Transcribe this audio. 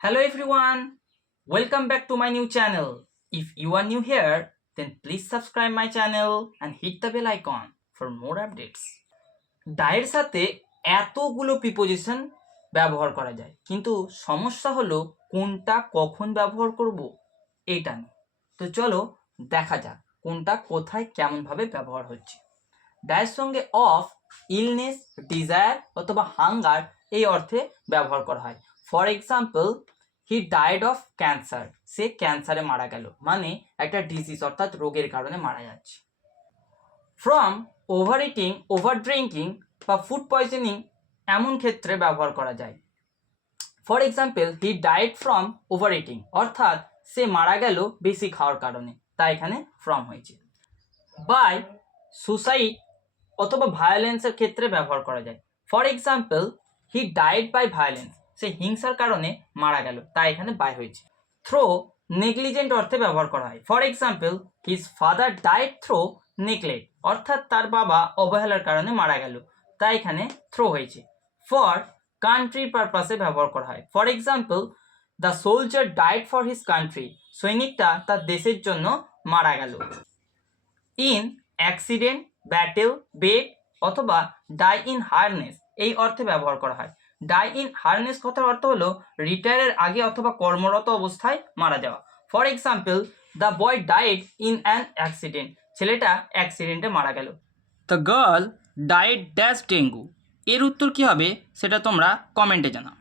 Hello everyone, welcome back to my new channel. If you are new here, then please subscribe my channel and hit the bell icon for more updates. Dyer সাথে এতগুলো preposition ব্যবহার করা যায়, কিন্তু সমস্যা হলো কোনটা কখন ব্যবহার করব এটা নিয়ে। তো চলো দেখা যাক কোনটা কোথায় কেমনভাবে ব্যবহার হচ্ছে। ডায়ের সঙ্গে অফ, ইলনেস, ডিজায়ার অথবা হাঙ্গার এই অর্থে ব্যবহার করা হয়। For example, he died of cancer, সে ক্যান্সারে মারা গেল, মানে একটা ডিজিজ অর্থাৎ রোগের কারণে মারা যাচ্ছে। From, over eating, over drinking বা ফুড পয়জনিং এমন ক্ষেত্রে ব্যবহার করা যায়। For example, he died from over eating, অর্থাৎ সে মারা গেল বেশি খাওয়ার কারণে, তাই এখানে ফ্রম হয়েছে। বাই, সুসাইড অথবা ভায়োলেন্সের ক্ষেত্রে ব্যবহার করা যায়। For example, he died by violence, সে হিংসার কারণে মারা গেল, তাই এখানে বাই হয়েছে। থ্রো, নেগলিজেন্ট অর্থে ব্যবহার করা হয়। For example, his father died through neglect, অর্থাৎ তার বাবা অবহেলার কারণে মারা গেল, তাই এখানে থ্রো হয়েছে। ফর, কান্ট্রির পারপাসে ব্যবহার করা হয়। For example, the soldier died for his country, সৈনিকটা তার দেশের জন্য মারা গেল। ইন, অ্যাক্সিডেন্ট, ব্যাটেল, বেড অথবা ডাই ইন হারনেস এই অর্থে ব্যবহার করা হয়। ডাই ইন হারনেস কথার অর্থ হলো রিটায়ারের আগে অথবা কর্মরত অবস্থায় মারা যাওয়া। For example, the boy died in an accident, ছেলেটা অ্যাক্সিডেন্টে মারা গেল। The girl died dash dengue, এর উত্তর কী হবে সেটা তোমরা কমেন্টে জানাও।